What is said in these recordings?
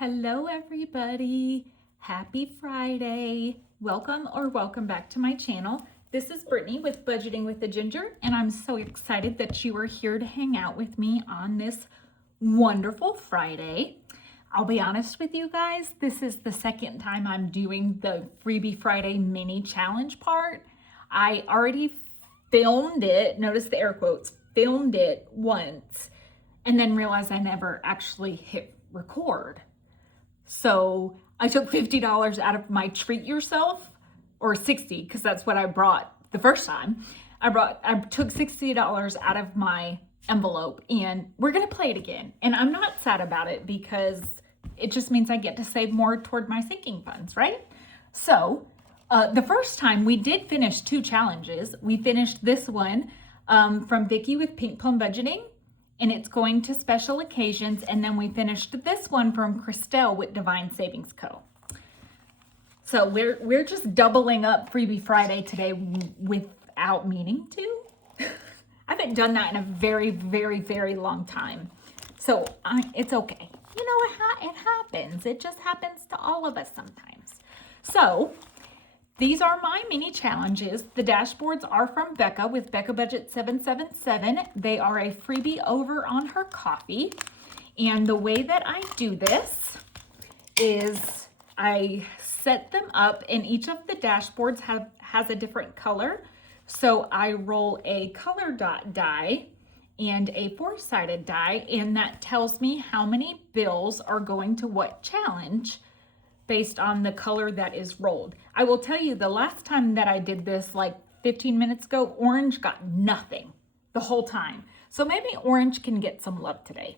Hello everybody, happy Friday. Welcome back to my channel. This is Brittany with Budgeting with the Ginger, and I'm so excited that you are here to hang out with me on this wonderful Friday. I'll be honest with you guys, this is the second time I'm doing the Freebie Friday mini challenge part. I already filmed it, notice the air quotes, filmed it once, and then realized I never actually hit record. So I took $50 out of my treat yourself, or 60, because that's what I brought the first time. I took $60 out of my envelope, and we're gonna play it again. And I'm not sad about it because it just means I get to save more toward my sinking funds, right? So the first time we did finish 2 challenges. We finished this one from Vicky with Pink Plum Budgeting, and it's going to special occasions. And then we finished this one from Christelle with Divine Savings Co. So we're just doubling up Freebie Friday today without meaning to. I haven't done that in a very, very, very long time. So it's okay. You know, it happens. It just happens to all of us sometimes. So these are my mini challenges. The dashboards are from Becca with Becca Budget 777. They are a freebie over on her Kofi. And the way that I do this is I set them up, and each of the dashboards has a different color. So I roll a color dot die and a 4-sided die, and that tells me how many bills are going to what challenge based on the color that is rolled. I will tell you, the last time that I did this, like 15 minutes ago, orange got nothing the whole time. So maybe orange can get some love today,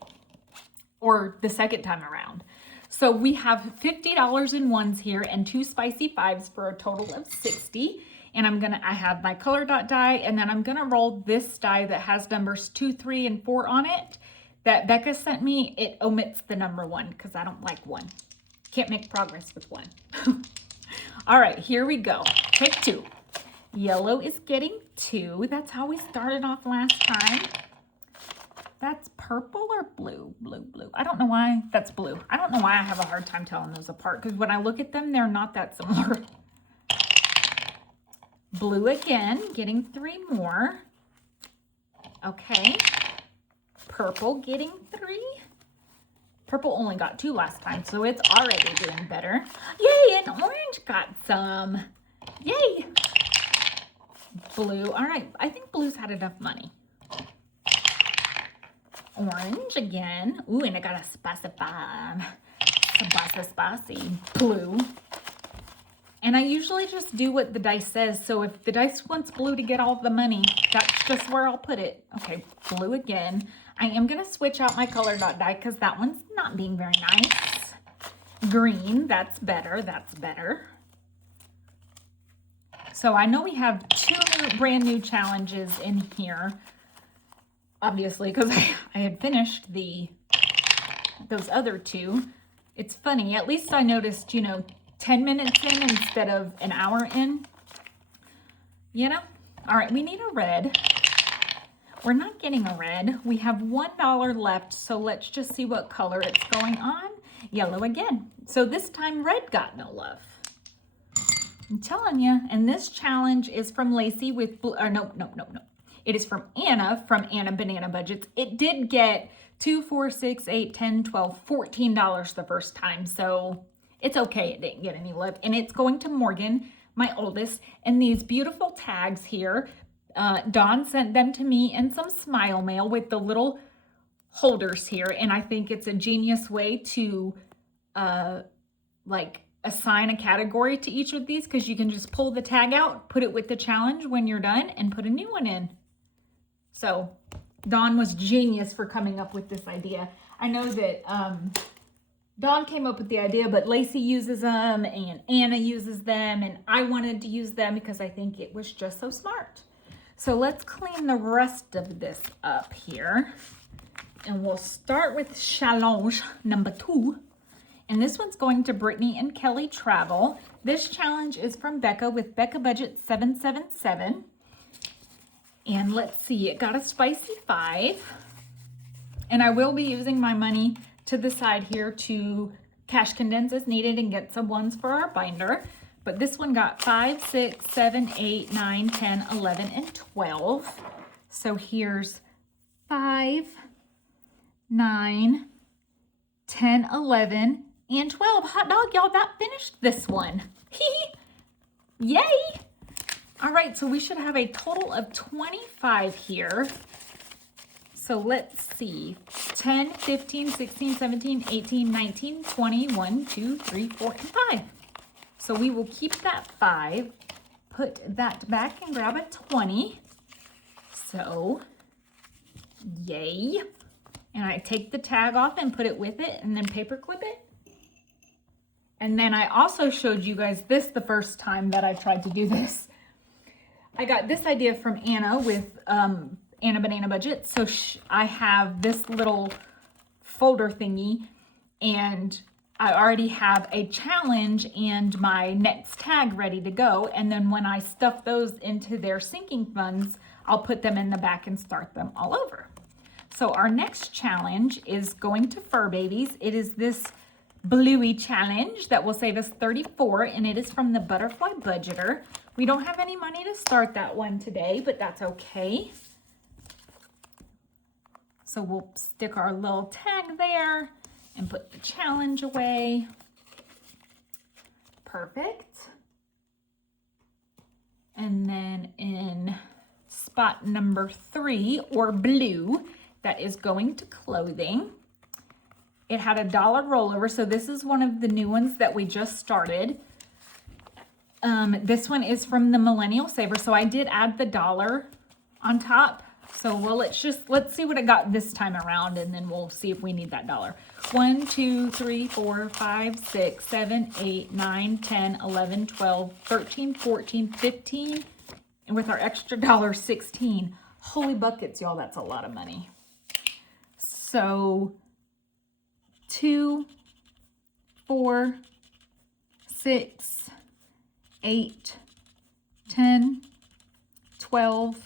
or the second time around. So we have $50 in ones here and 2 spicy 5s for a total of 60. And I have my color dot die, and then I'm gonna roll this die that has numbers 2, 3, and 4 on it that Becca sent me. It omits the number 1 because I don't like 1. Can't make progress with 1. All right, here we go. Take 2. Yellow is getting 2. That's how we started off last time. That's purple or blue? Blue. I don't know why that's blue. I don't know why I have a hard time telling those apart, because when I look at them, they're not that similar. Blue again, getting 3 more. Okay. Purple getting 3. Purple only got 2 last time, so it's already doing better. Yay, and orange got some. Yay. Blue, all right, I think blue's had enough money. Orange again. Ooh, and I got a spicy blue. And I usually just do what the dice says. So if the dice wants blue to get all the money, that's just where I'll put it. Okay, blue again. I am gonna switch out my color dot die because that one's not being very nice. Green, that's better, So I know we have 2 brand new challenges in here, obviously, because I had finished those other 2. It's funny, at least I noticed, 10 minutes in instead of an hour in, All right, we need a red. We're not getting a red. We have $1 left, so let's just see what color it's going on. Yellow again. So this time red got no love. I'm telling you. And this challenge is from Lacey with blue, or no. It is from Anna Banana Budgets. It did get $2, $4, $6, $8, $10, $12, $14 the first time, so it's okay. It didn't get any love. And it's going to Morgan, my oldest. And these beautiful tags here, Dawn sent them to me in some smile mail with the little holders here. And I think it's a genius way to assign a category to each of these, because you can just pull the tag out, put it with the challenge when you're done, and put a new one in. So Dawn was genius for coming up with this idea. I know that Dawn came up with the idea, but Lacey uses them and Anna uses them, and I wanted to use them because I think it was just so smart. So let's clean the rest of this up here. And we'll start with challenge number 2. And this one's going to Brittany and Kelly Travel. This challenge is from Becca with Becca Budget 777. And let's see, it got a spicy 5. And I will be using my money to the side here to cash condens as needed and get some ones for our binder. But this one got 5, 6, 7, 8, 9, 10, 11, and 12. So here's 5, 9, 10, 11, and 12. Hot dog, y'all, that finished this one. Yay! All right, so we should have a total of 25 here. So let's see, 10, 15, 16, 17, 18, 19, 20, 1, 2, 3, 4, and 5. So we will keep that 5, put that back and grab a 20. So, yay. And I take the tag off and put it with it and then paper clip it. And then I also showed you guys this the first time that I tried to do this. I got this idea from Anna with Anna Banana Budget. So I have this little folder thingy and I already have a challenge and my next tag ready to go. And then when I stuff those into their sinking funds, I'll put them in the back and start them all over. So our next challenge is going to Fur Babies. It is this Bluey challenge that will save us 34, and it is from the Butterfly Budgeter. We don't have any money to start that one today, but that's okay. So we'll stick our little tag there and put the challenge away. Perfect. And then in spot number 3, or blue, that is going to clothing. It had a $1 rollover, so this is one of the new ones that we just started. This one is from the Millennial Saver, so I did add the $1 on top. So well, let's see what it got this time around, and then we'll see if we need that $1. 1, 2, 3, 4, 5, 6, 7, 8, 9, 10, 11, 12, 13, 14, 15, and with our extra $1, 16. Holy buckets, y'all, that's a lot of money. So 2, 4, 6, 8, 10, 12,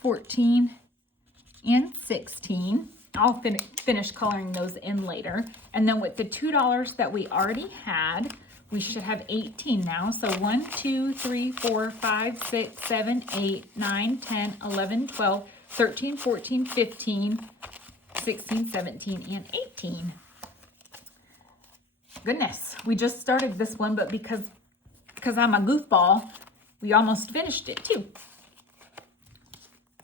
14, and 16. I'll finish coloring those in later. And then with the $2 that we already had, we should have 18 now. So 1, 2, 3, 4, 5, 6, 7, 8, 9, 10, 11, 12, 13, 14, 15, 16, 17, and 18. Goodness, we just started this one, but because I'm a goofball, we almost finished it too.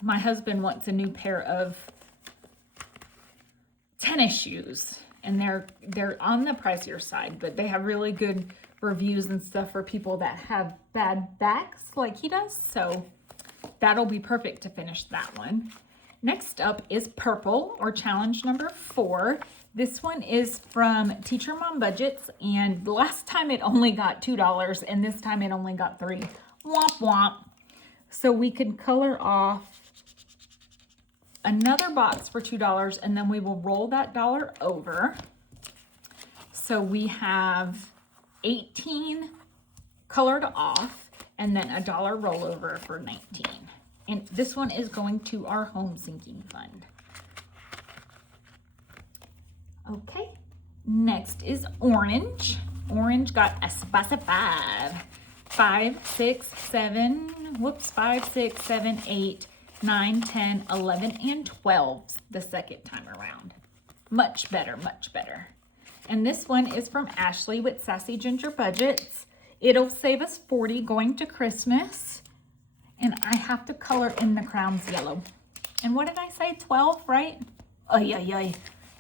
My husband wants a new pair of tennis shoes, and they're on the pricier side, but they have really good reviews and stuff for people that have bad backs like he does. So that'll be perfect to finish that one. Next up is purple, or challenge number 4. This one is from Teacher Mom Budgets, and last time it only got $2, and this time it only got 3. Womp womp. So we could color off another box for $2, and then we will roll that $1 over. So we have 18 colored off, and then a $1 rollover for 19. And this one is going to our home sinking fund. Okay, next is orange. Orange got a spice of 5. 5, 6, 7, whoops, 5, 6, 7, 8, 9, 10, 11, and 12 the second time around. Much better, much better. And this one is from Ashley with Sassy Ginger Budgets. It'll save us 40 going to Christmas. And I have to color in the crowns yellow. And what did I say? 12, right? Oh, yeah.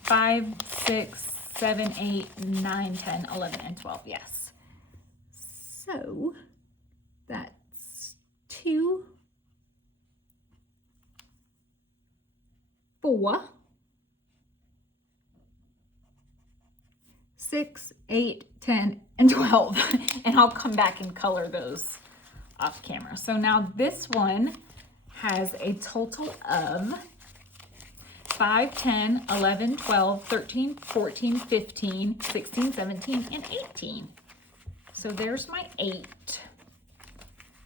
5, 6, 7, 8, 9, 10, 11, and 12. Yes. So that's 2, 4, 6, 8, 10, and 12. And I'll come back and color those off camera. So now this one has a total of 5, 10, 11, 12, 13, 14, 15, 16, 17, and 18. So there's my 8.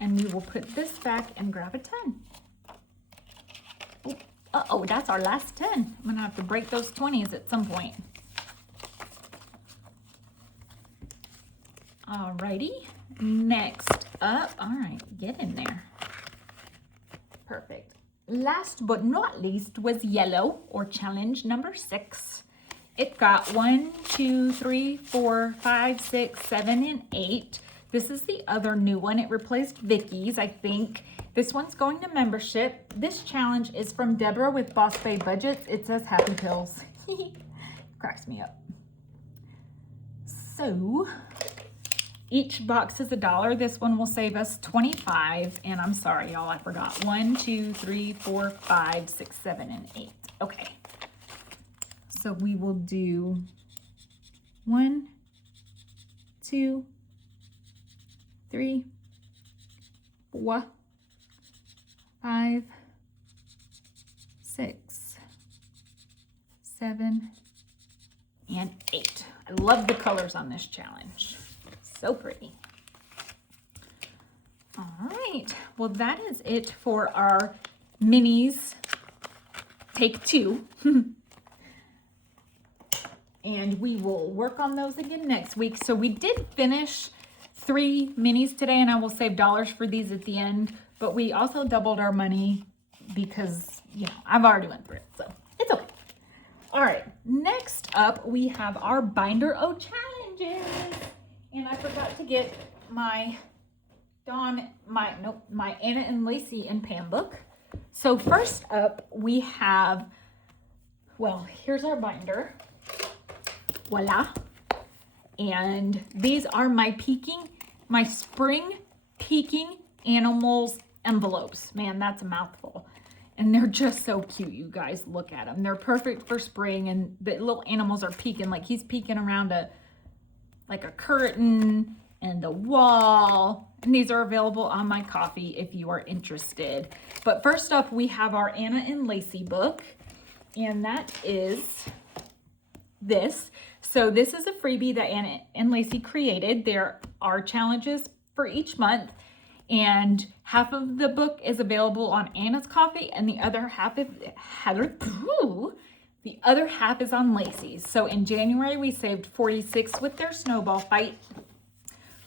And we will put this back and grab a 10. Oh, uh-oh, that's our last 10. I'm gonna have to break those 20s at some point. Alrighty, next up, all right, get in there. Perfect. Last but not least was yellow, or challenge number 6. It got 1, 2, 3, 4, 5, 6, 7, and 8. This is the other new one. It replaced Vicky's, I think. This one's going to membership. This challenge is from Deborah with Boss Bay Budgets. It says Happy Pills. Cracks me up. So, each box is $1. This one will save us $25. And I'm sorry, y'all, I forgot. 1, 2, 3, 4, 5, 6, 7, and 8. Okay. So we will do 1, 2, 3, 4, 5, 6, 7, and 8. I love the colors on this challenge. So pretty. All right. Well, that is it for our minis. Take 2. And we will work on those again next week. So we did finish 3 minis today, and I will save dollars for these at the end. But we also doubled our money because, you know, I've already went through it. So it's okay. All right. Next up, we have our Binder O challenges. And I forgot to get my Anna and Lacey and Pam book. So first up, we have, well, here's our binder. Voila. And these are my spring peeking animals envelopes. Man, that's a mouthful. And they're just so cute, you guys. Look at them. They're perfect for spring, and the little animals are peeking, like he's peeking around a curtain and the wall. And these are available on my Kofi if you are interested. But first up, we have our Anna and Lacey book, and that is this. So this is a freebie that Anna and Lacey created. There are challenges for each month, and half of the book is available on Anna's Kofi, and the other half is on Lacey's. So in January, we saved 46 with their snowball fight,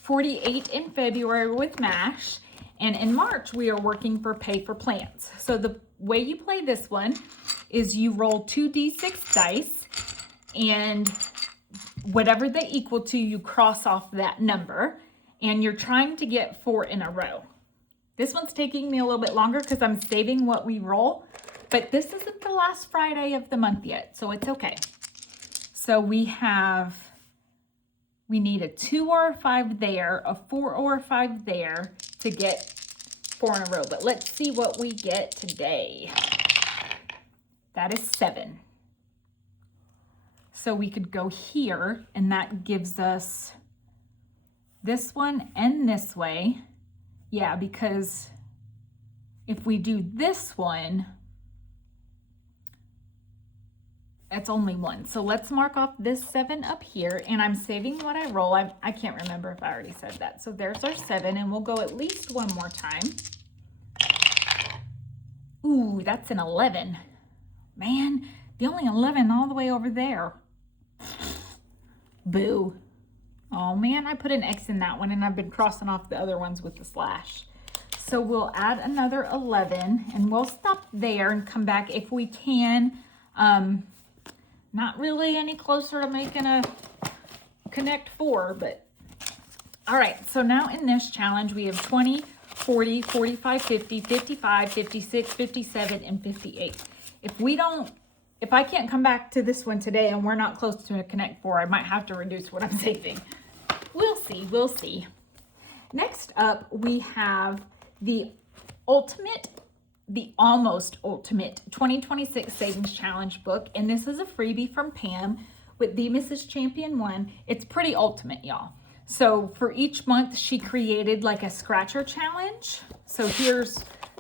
48 in February with MASH, and in March, we are working for Pay for Plants. So the way you play this one is you roll 2d6 dice, and whatever they equal to, you cross off that number, and you're trying to get 4 in a row. This one's taking me a little bit longer because I'm saving what we roll, but this isn't the last Friday of the month yet, so it's okay. So we need a 2 or a 5 there, a 4 or a 5 there to get 4 in a row, but let's see what we get today. That is 7. So we could go here, and that gives us this one and this way. Yeah, because if we do this one, it's only 1. So let's mark off this 7 up here, and I'm saving what I roll. I can't remember if I already said that. So there's our 7, and we'll go at least one more time. Ooh, that's an 11. Man, the only 11 all the way over there. Boo. Oh man, I put an X in that one, and I've been crossing off the other ones with the slash. So we'll add another 11, and we'll stop there and come back if we can. Not really any closer to making a Connect 4, but all right. So now in this challenge, we have 20, 40, 45, 50, 55, 56, 57, and 58. If I can't come back to this one today and we're not close to a Connect 4, I might have to reduce what I'm saving. We'll see, we'll see. Next up, we have the almost ultimate 2026 Savings Challenge book. And this is a freebie from Pam with the Mrs. Champion 1. It's pretty ultimate, y'all. So for each month, she created like a scratcher challenge. So here's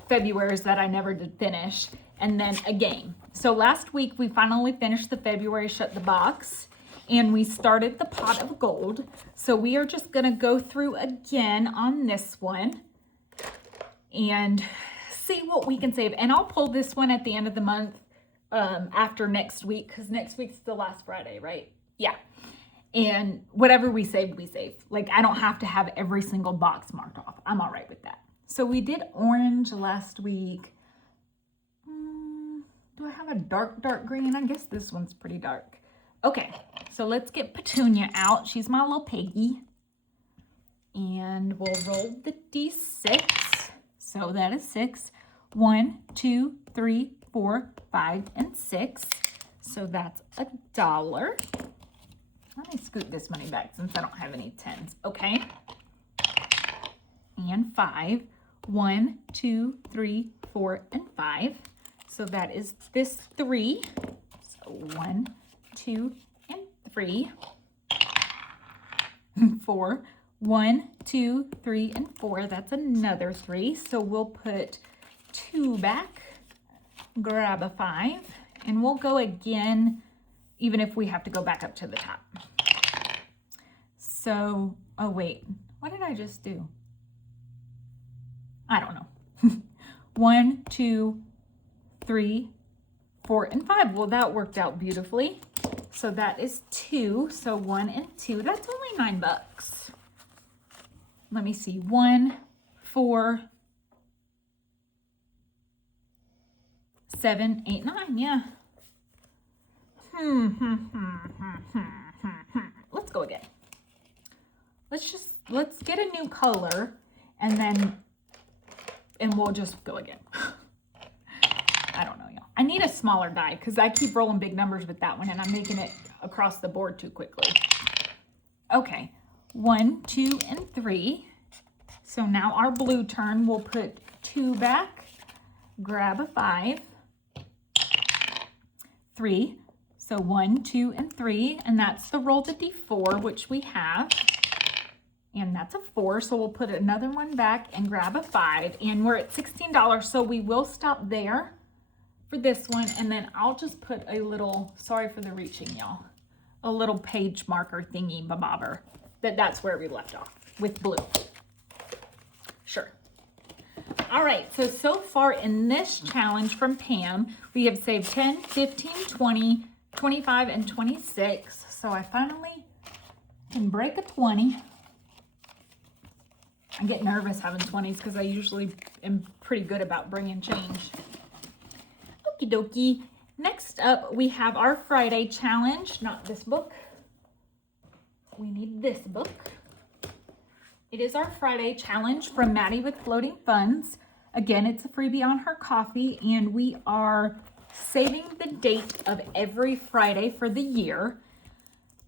February's that I never did finish, and then a game. So last week, we finally finished the February Shut the Box, and we started the Pot of Gold. So we are just gonna go through again on this one and see what we can save. And I'll pull this one at the end of the month after next week, because next week's the last Friday, right? Yeah. And whatever we save, we save. Like, I don't have to have every single box marked off. I'm all right with that. So we did orange last week. Do I have a dark green? I guess this one's pretty dark. Okay, so let's get Petunia out. She's my little piggy. And we'll roll the D6. So that is 6. 1, 2, 3, 4, 5, and 6. So that's $1. Let me scoot this money back since I don't have any 10s. Okay. And 5. 1, 2, 3, 4, and 5. So that is this 3. So 1, 2, and 3. 4. 1, 2, 3, and 4. That's another 3. So we'll put 2 back, grab a 5, and we'll go again, even if we have to go back up to the top. So, oh wait, what did I just do? I don't know. 1, 2, 3, 4, and 5. Well, that worked out beautifully. So that is 2. So 1 and 2, that's only $9. Let me see, 1, 4, 7, 8, 9, yeah. Let's go again. Let's get a new color and we'll just go again. I don't know, y'all. I need a smaller die because I keep rolling big numbers with that one and I'm making it across the board too quickly. Okay, 1, 2, and 3. So now our blue turn, we'll put 2 back, grab a 5, 3. So 1, 2, and 3, and that's the roll to D4, which we have. And that's a 4, so we'll put another one back and grab a 5. And we're at $16, so we will stop there for this one. And then I'll just put a little, sorry for the reaching, y'all, a little page marker thingy bobber. That's where we left off with blue. Sure. All right, so far in this challenge from Pam, we have saved 10, 15, 20, 25, and 26. So I finally can break a 20. I get nervous having 20s because I usually am pretty good about bringing change. Okie dokie. Next up, we have our Friday challenge. Not this book. We need this book. It is our Friday challenge from Maddie with Floating Funds. Again, it's a freebie on her coffee, and we are saving the date of every Friday for the year,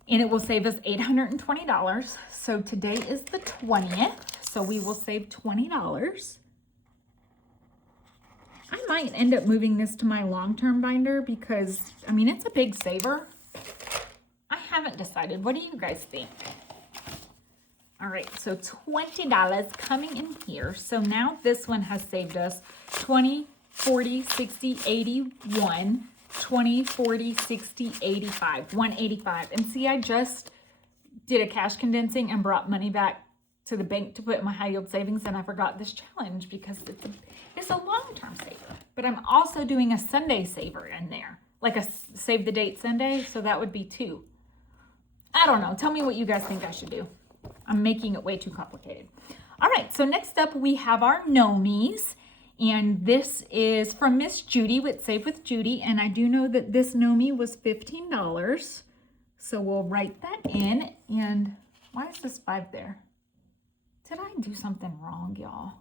and it will save us $820. So today is the 20th, so we will save $20. I might end up moving this to my long-term binder because, I mean, it's a big saver. I haven't decided. What do you guys think? All right, so $20 coming in here. So now this one has saved us 20, 40, 60, 81, 20, 40, 60, 85, 185. And see, I just did a cash condensing and brought money back to the bank to put in my high yield savings, and I forgot this challenge because it's a long-term saver. But I'm also doing a Sunday saver in there, like a save the date Sunday, so that would be 2. I don't know. Tell me what you guys think I should do. I'm making it way too complicated. All right, so next up we have our gnomies, and this is from Miss Judy with Save with Judy, and I do know that this gnomie was $15, so we'll write that in. And why is this 5 there? Did I do something wrong, y'all?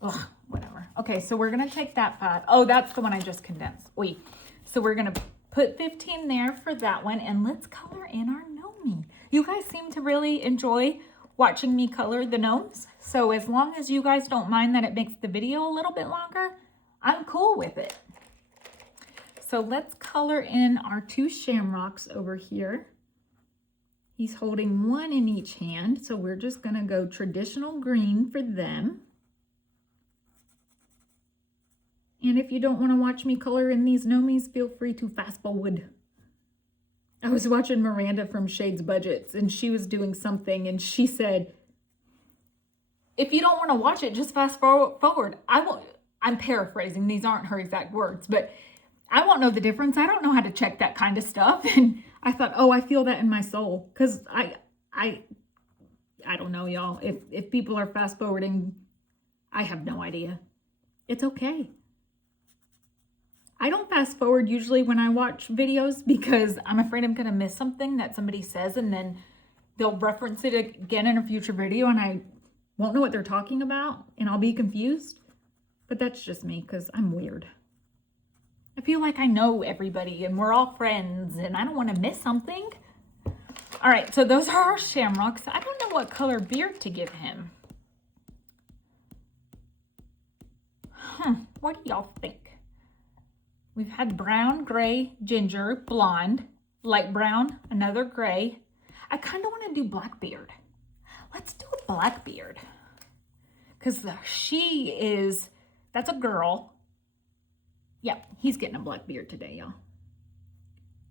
Ugh, whatever. Okay, so we're gonna take that 5. Oh, that's the one I just condensed. Wait, so we're gonna put 15 there for that one, and let's color in our gnomie. You guys seem to really enjoy watching me color the gnomes. So as long as you guys don't mind that it makes the video a little bit longer, I'm cool with it. So let's color in our 2 shamrocks over here. He's holding 1 in each hand, so we're just gonna go traditional green for them. And if you don't wanna watch me color in these gnomies, feel free to fast forward. I was watching Miranda from Shades Budgets, and she was doing something, and she said, if you don't want to watch it, just fast forward. I'm paraphrasing. These aren't her exact words, but I won't know the difference. I don't know how to check that kind of stuff. And I thought, oh, I feel that in my soul. Because I don't know, y'all. If people are fast forwarding, I have no idea. It's okay. I don't fast forward usually when I watch videos because I'm afraid I'm going to miss something that somebody says and then they'll reference it again in a future video and I won't know what they're talking about and I'll be confused. But that's just me because I'm weird. I feel like I know everybody and we're all friends and I don't want to miss something. All right, so those are our shamrocks. I don't know what color beard to give him. What do y'all think? We've had brown, gray, ginger, blonde, light brown, another gray. I kind of want to do black beard. Let's do a black beard. Because that's a girl. Yep, he's getting a black beard today, y'all.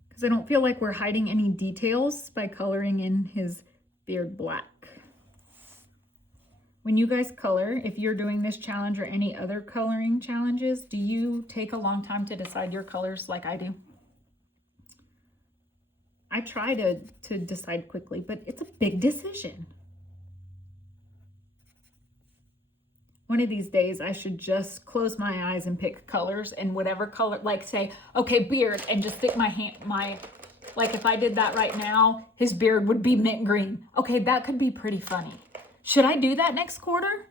Because I don't feel like we're hiding any details by coloring in his beard black. When you guys color, if you're doing this challenge or any other coloring challenges, do you take a long time to decide your colors like I do? I try to decide quickly, but it's a big decision. One of these days, I should just close my eyes and pick colors and whatever color, like say, okay, beard, and just stick like if I did that right now, his beard would be mint green. Okay, that could be pretty funny. Should I do that next quarter?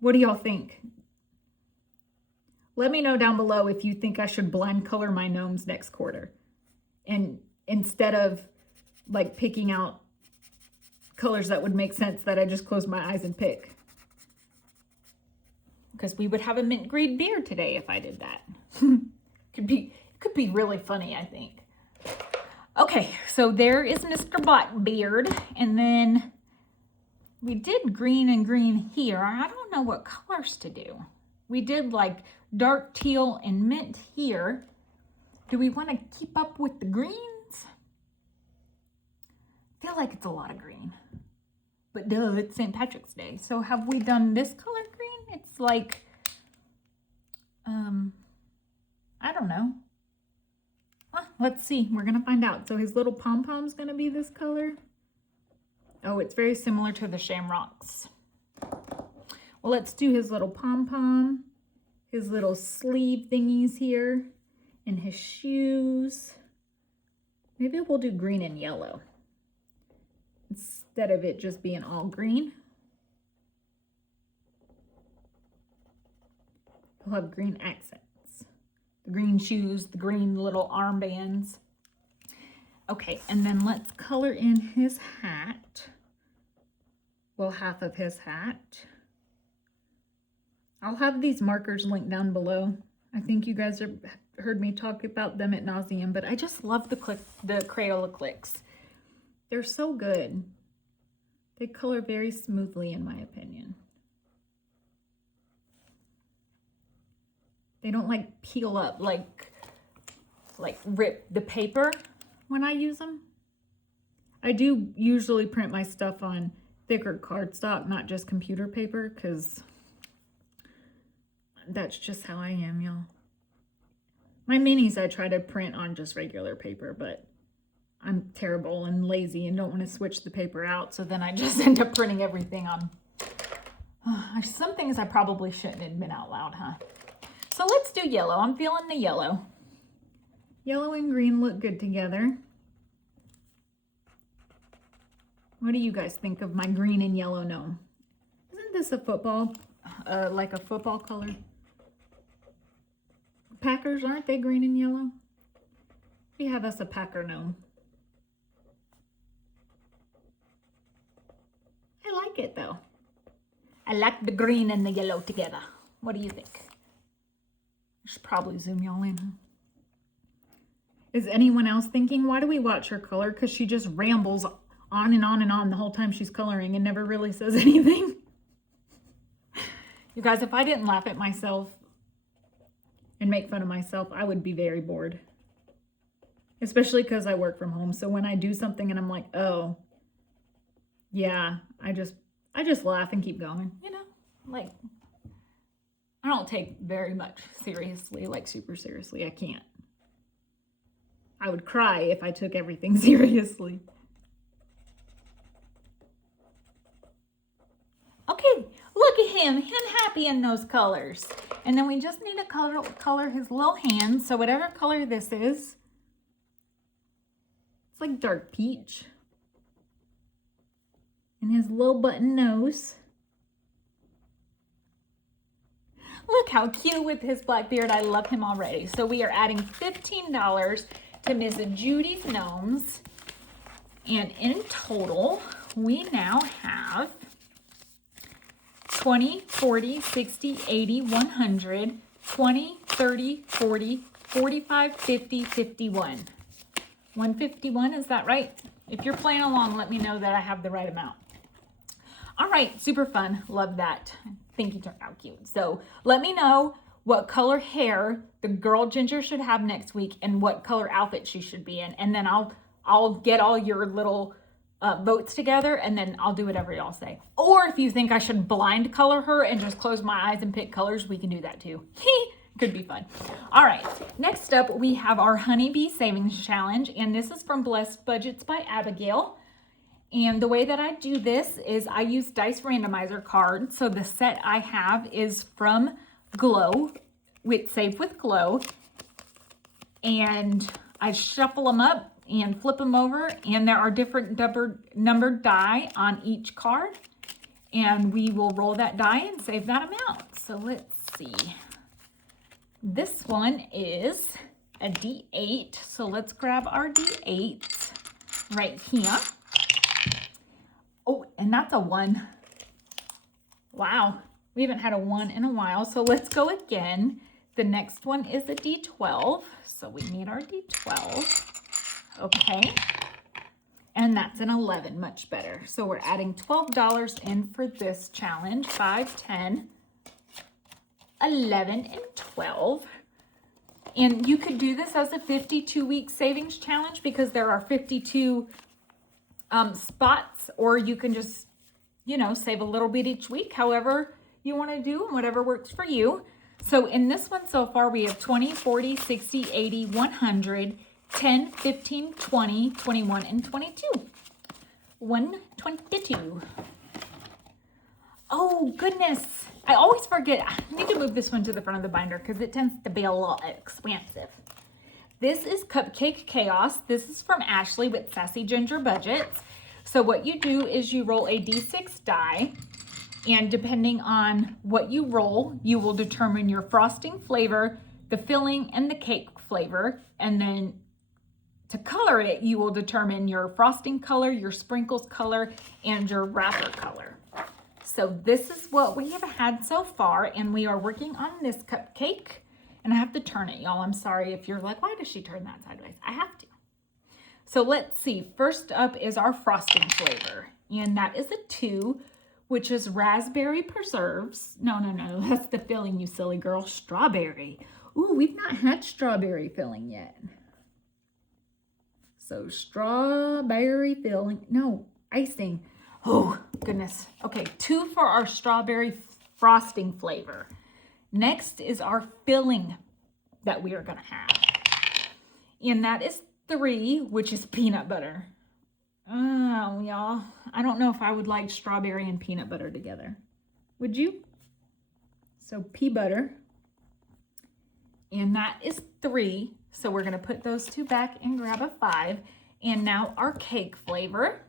What do y'all think? Let me know down below if you think I should blind color my gnomes next quarter. And instead of like picking out colors that would make sense that I just close my eyes and pick. Because we would have a mint green beard today if I did that. Could be really funny, I think. Okay, so there is Mr. Blackbeard. And then we did green and green here. I don't know what colors to do. We did like dark teal and mint here. Do we want to keep up with the greens? I feel like it's a lot of green. But duh, it's St. Patrick's Day. So have we done this color green? It's like, I don't know. Well, let's see. We're going to find out. So his little pom-pom's going to be this color. Oh, it's very similar to the shamrocks. Well, let's do his little pom-pom, his little sleeve thingies here, and his shoes. Maybe we'll do green and yellow instead of it just being all green. We'll have green accents. The green shoes, the green little armbands. Okay, and then let's color in his hat. Well, half of his hat. I'll have these markers linked down below. I think you guys have heard me talk about them at nauseum, but I just love the Crayola clicks. They're so good. They color very smoothly, in my opinion. They don't like peel up, like rip the paper when I use them. I do usually print my stuff on thicker cardstock, not just computer paper, because that's just how I am, y'all. My minis I try to print on just regular paper, but I'm terrible and lazy and don't want to switch the paper out, so then I just end up printing everything on. Some things I probably shouldn't admit out loud, huh? So let's do yellow. I'm feeling the yellow. Yellow and green look good together. What do you guys think of my green and yellow gnome? Isn't this a football, like a football color? Packers, aren't they green and yellow? We have us a Packer gnome. I like it though. I like the green and the yellow together. What do you think? I should probably zoom y'all in. Huh? Is anyone else thinking, why do we watch her color? Because she just rambles on and on and on the whole time she's coloring and never really says anything. You guys, if I didn't laugh at myself and make fun of myself, I would be very bored. Especially because I work from home. So when I do something and I'm like, oh, yeah, I just laugh and keep going. You know, like, I don't take very much seriously, like super seriously. I can't. I would cry if I took everything seriously. Okay, look at him. Him happy in those colors. And then we just need to color his little hands. So whatever color this is, it's like dark peach. And his little button nose. Look how cute with his black beard. I love him already. So we are adding $15 to Miss Judy's gnomes. And in total, we now have 20, 40, 60, 80, 100, 20, 30, 40, 45, 50, 51. 151, is that right? If you're playing along, let me know that I have the right amount. All right, super fun. Love that. I think he turned out cute. So let me know what color hair the girl Ginger should have next week and what color outfit she should be in. And then I'll get all your little votes together, and then I'll do whatever y'all say. Or if you think I should blind color her and just close my eyes and pick colors, we can do that too. Could be fun. All right, next up we have our Honeybee Savings Challenge, and this is from Blessed Budgets by Abigail. And the way that I do this is I use Dice Randomizer cards. So the set I have is from Glow, with Save with Glow. And I shuffle them up and flip them over, and there are different numbered die on each card. And we will roll that die and save that amount. So let's see. This one is a D8. So let's grab our D8 right here. Oh, and that's a 1. Wow, we haven't had a 1 in a while. So let's go again. The next one is a D12. So we need our D12. Okay. And that's an 11, much better. So we're adding $12 in for this challenge. 5, 10, 11, and 12. And you could do this as a 52-week savings challenge because there are 52 spots, or you can just, save a little bit each week, however you want to do and whatever works for you. So in this one so far, we have 20, 40, 60, 80, 100, 10, 15, 20, 21, and 22. 122. Oh, goodness. I always forget. I need to move this one to the front of the binder because it tends to be a little expansive. This is Cupcake Chaos. This is from Ashley with Sassy Ginger Budgets. So what you do is you roll a D6 die, and depending on what you roll, you will determine your frosting flavor, the filling, and the cake flavor. And then to color it, you will determine your frosting color, your sprinkles color, and your wrapper color. So this is what we have had so far, and we are working on this cupcake. And I have to turn it, y'all. I'm sorry if you're like, why does she turn that sideways? I have to. So let's see. First up is our frosting flavor. And that is a 2, which is raspberry preserves. No. That's the filling, you silly girl. Strawberry. Ooh, we've not had strawberry filling yet. So strawberry filling. No, icing. Oh, goodness. Okay, 2 for our strawberry frosting flavor. Next is our filling that we are going to have. And that is 3, which is peanut butter. Oh, y'all. I don't know if I would like strawberry and peanut butter together. Would you? So pea butter. And that is 3. So we're going to put those 2 back and grab a 5. And now our cake flavor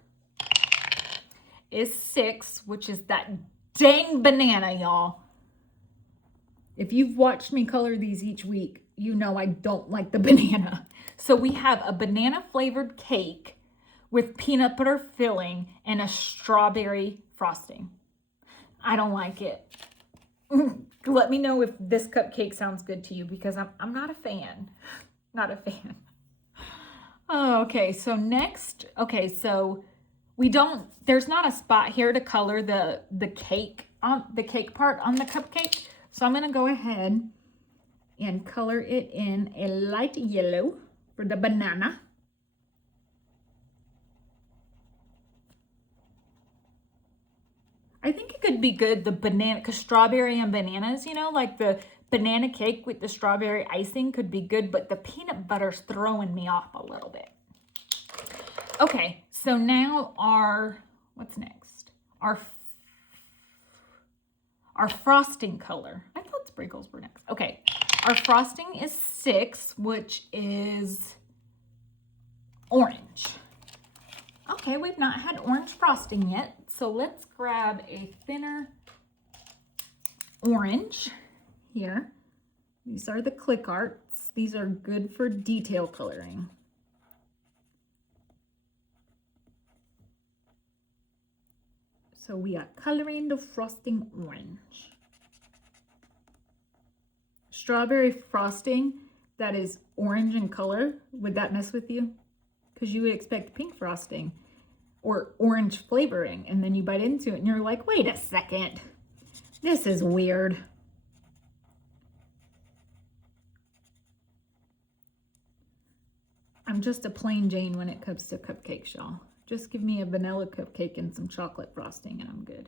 is 6, which is that dang banana, y'all. If you've watched me color these each week, you know I don't like the banana. So we have a banana flavored cake with peanut butter filling and a strawberry frosting. I don't like it. Let me know if this cupcake sounds good to you because I'm not a fan. Not a fan. Oh, okay, so next, so there's not a spot here to color the cake part on the cupcake. So I'm going to go ahead and color it in a light yellow for the banana. I think it could be good, the banana, because strawberry and bananas, you know, like the banana cake with the strawberry icing could be good, but the peanut butter's throwing me off a little bit. Okay, so now what's next? Our frosting color. I thought sprinkles were next. Okay, our frosting is 6, which is orange. Okay, we've not had orange frosting yet, so let's grab a thinner orange here. These are the click arts. These are good for detail coloring. So we are coloring the frosting orange. Strawberry frosting that is orange in color, would that mess with you? Because you would expect pink frosting or orange flavoring, and then you bite into it and you're like, wait a second, this is weird. I'm just a plain Jane when it comes to cupcakes, y'all. Just give me a vanilla cupcake and some chocolate frosting and I'm good.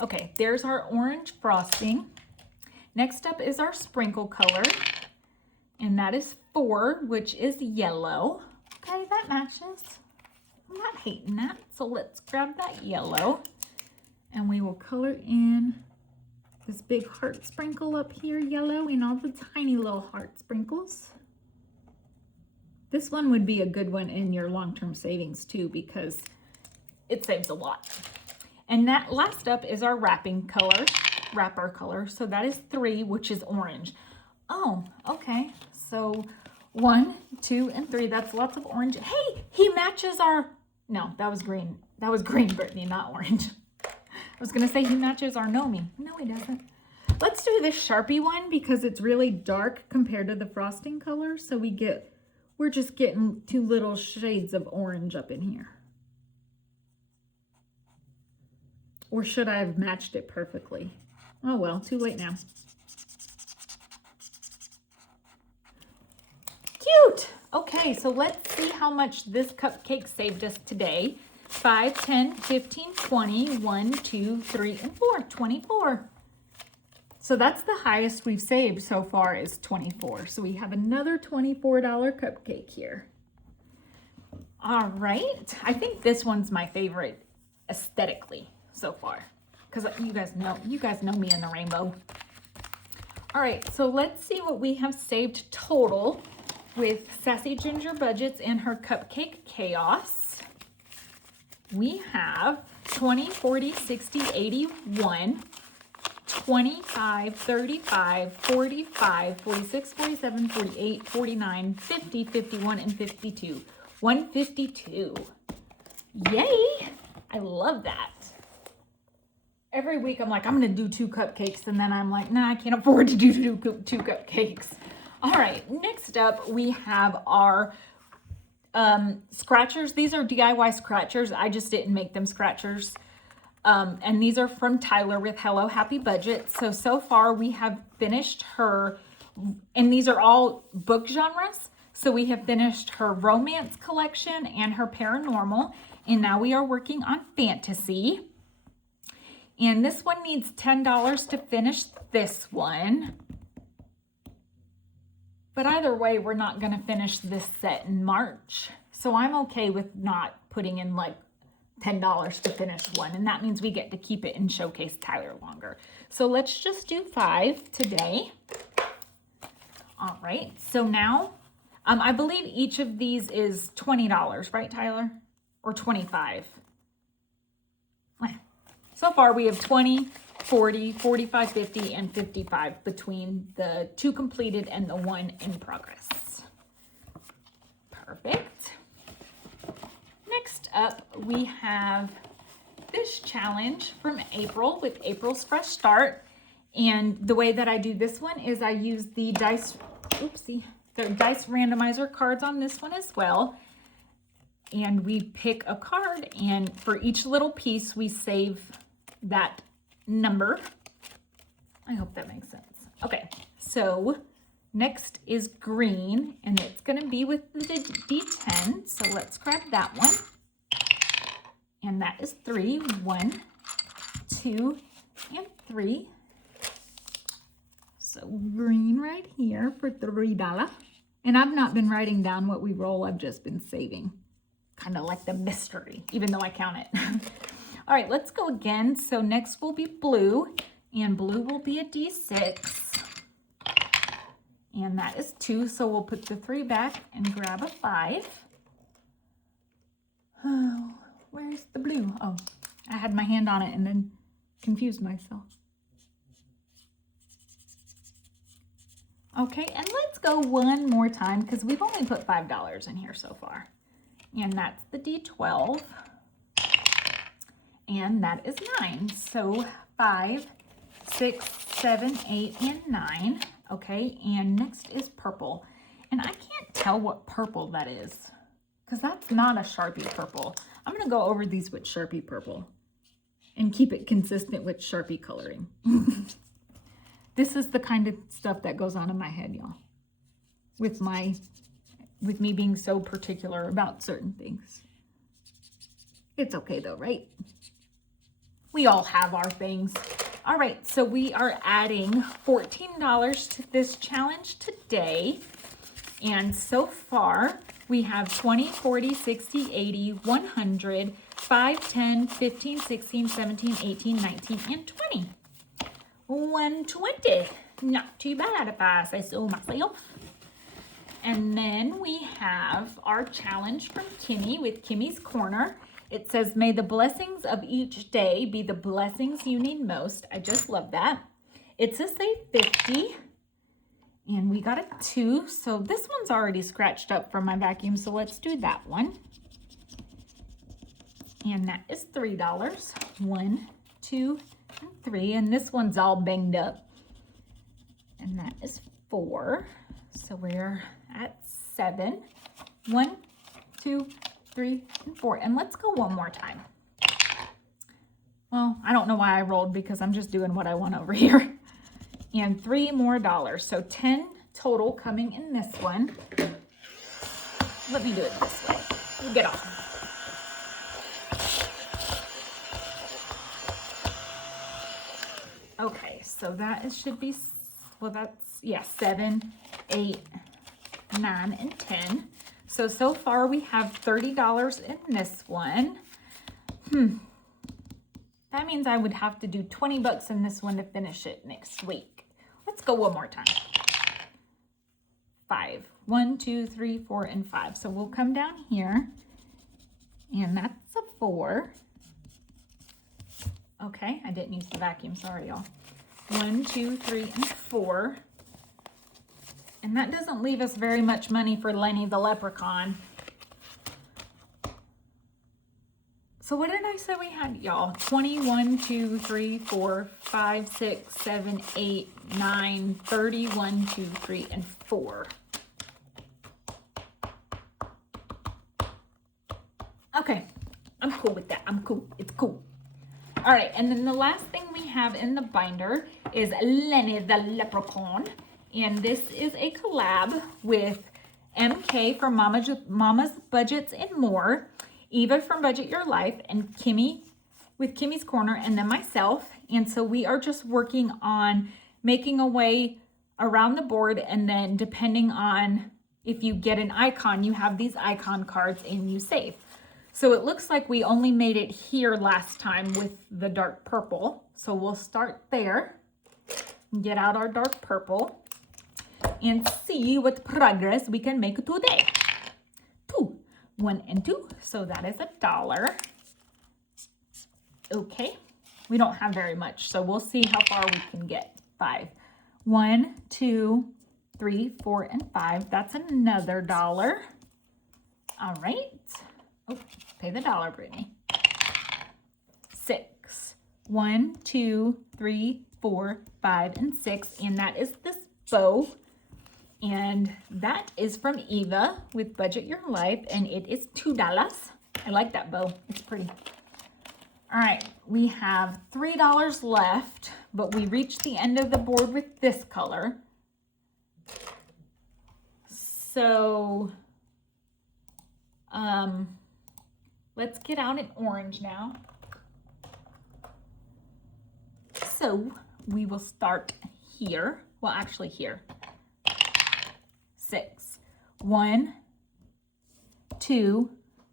Okay, there's our orange frosting. Next up is our sprinkle color, and that is 4, which is yellow. Okay, that matches. I'm not hating that. So let's grab that yellow and we will color in this big heart sprinkle up here, yellow, and all the tiny little heart sprinkles. This one would be a good one in your long-term savings too, because it saves a lot. And that last up is our wrapper color. So that is 3, which is orange. Oh, okay. So 1, 2, and 3. That's lots of orange. Hey, he matches our, no, that was green. That was green, Brittany, not orange. I was going to say he matches our gnome. No, he doesn't. Let's do this Sharpie one because it's really dark compared to the frosting color. So we're just getting 2 little shades of orange up in here. Or should I have matched it perfectly? Oh well, too late now. Cute! Okay, so let's see how much this cupcake saved us today. 5, 10, 15, 20, 1, 2, 3, and 4, 24. So that's the highest we've saved so far is 24. So we have another $24 cupcake here. All right, I think this one's my favorite aesthetically so far, because you guys know me in the rainbow. All right, so let's see what we have saved total with Sassy Ginger Budgets and her Cupcake Chaos. We have 20, 40, 60, 81, 25, 35, 45, 46, 47, 48, 49, 50, 51, and 52. 152. Yay! I love that. Every week I'm like, I'm going to do 2 cupcakes, and then I'm like, nah, I can't afford to do 2 cupcakes. All right, next up we have our scratchers. These are DIY scratchers. I just didn't make them scratchers. And these are from Tyler with Hello Happy Budget. So far we have finished her, and these are all book genres. So we have finished her romance collection and her paranormal, and now we are working on fantasy. And this one needs $10 to finish this one. But either way, we're not going to finish this set in March. So I'm okay with not putting in like $10 to finish one. And that means we get to keep it and showcase Tyler longer. So let's just do 5 today. All right. So now, I believe each of these is $20, right, Tyler? Or 25. So far we have 20, 40, 45, 50, and 55 between the 2 completed and the 1 in progress. Perfect. Next up, we have this challenge from April with April's Fresh Start. And the way that I do this one is I use the dice randomizer cards on this one as well. And we pick a card, and for each little piece, we save that number. I hope that makes sense. Okay, so next is green, and it's going to be with the D10. So let's grab that one. and that is 3. 1, 2, and 3. So green right here for $3. And I've not been writing down what we roll, I've just been saving. Kind of like the mystery, even though I count it. All right, let's go again. So next will be blue, and blue will be a D6. And that is 2, so we'll put the 3 back and grab a 5. Oh, where's the blue? Oh, I had my hand on it and then confused myself. Okay, and let's go one more time because we've only put $5 in here so far. And that's the D12. And that is 9. So 5, 6, 7, 8, and 9. Okay, and next is purple. And I can't tell what purple that is because that's not a Sharpie purple. I'm going to go over these with Sharpie purple and keep it consistent with Sharpie coloring. This is the kind of stuff that goes on in my head, y'all. With me being so particular about certain things. It's okay though, right? We all have our things. All right, so we are adding $14 to this challenge today. And so far, we have 20, 40, 60, 80, 100, 5, 10, 15, 16, 17, 18, 19, and 20. 120. Not too bad if I say so myself. And then we have our challenge from Kimmy with Kimmy's Corner. It says, may the blessings of each day be the blessings you need most. I just love that. It's a say 50. And we got a 2. So this one's already scratched up from my vacuum. So let's do that one. And that is $3. 1, 2, and 3. And this one's all banged up. And that is 4. So we're at 7. 1, 2, 3, and 4. And let's go one more time. Well, I don't know why I rolled because I'm just doing what I want over here. And $3 more. So 10 total coming in this one. Let me do it this way. You get off. Okay, so that should be, well, that's, yeah, 7, 8, 9, and 10. So far we have $30 in this one. That means I would have to do 20 bucks in this one to finish it next week. Let's go one more time. 5. 1, 2, 3, 4, and 5. So we'll come down here, and that's a 4. Okay, I didn't use the vacuum, sorry y'all. 1, 2, 3, and 4. And that doesn't leave us very much money for Lenny the Leprechaun. So what did I say we had, y'all? 21, 2, 3, 4, 5, 6, 7, 8, 9, 30, 1, 2, 3, and 4. Okay, I'm cool with that. I'm cool. It's cool. All right, and then the last thing we have in the binder is Lenny the Leprechaun. And this is a collab with MK from Mama's Budgets and More, Eva from Budget Your Life, and Kimmy with Kimmy's Corner, and then myself. And so we are just working on making a way around the board, and then depending on if you get an icon, you have these icon cards and you save. So it looks like we only made it here last time with the dark purple. So we'll start there, get out our dark purple, and see what progress we can make today. 2, 1, and 2. So that is $1. Okay, we don't have very much, so we'll see how far we can get. 5. 1, 2, 3, 4, and 5. That's another $1. All right. Oh, pay the dollar, Brittany. 6. 1, 2, 3, 4, 5, and 6. And that is this bow. And that is from Eva with Budget Your Life. And it is $2. I like that bow. It's pretty. All right. We have $3 left, but we reached the end of the board with this color. So, Let's get out an orange now. So we will start here. Well, actually here. 6. 1, 2,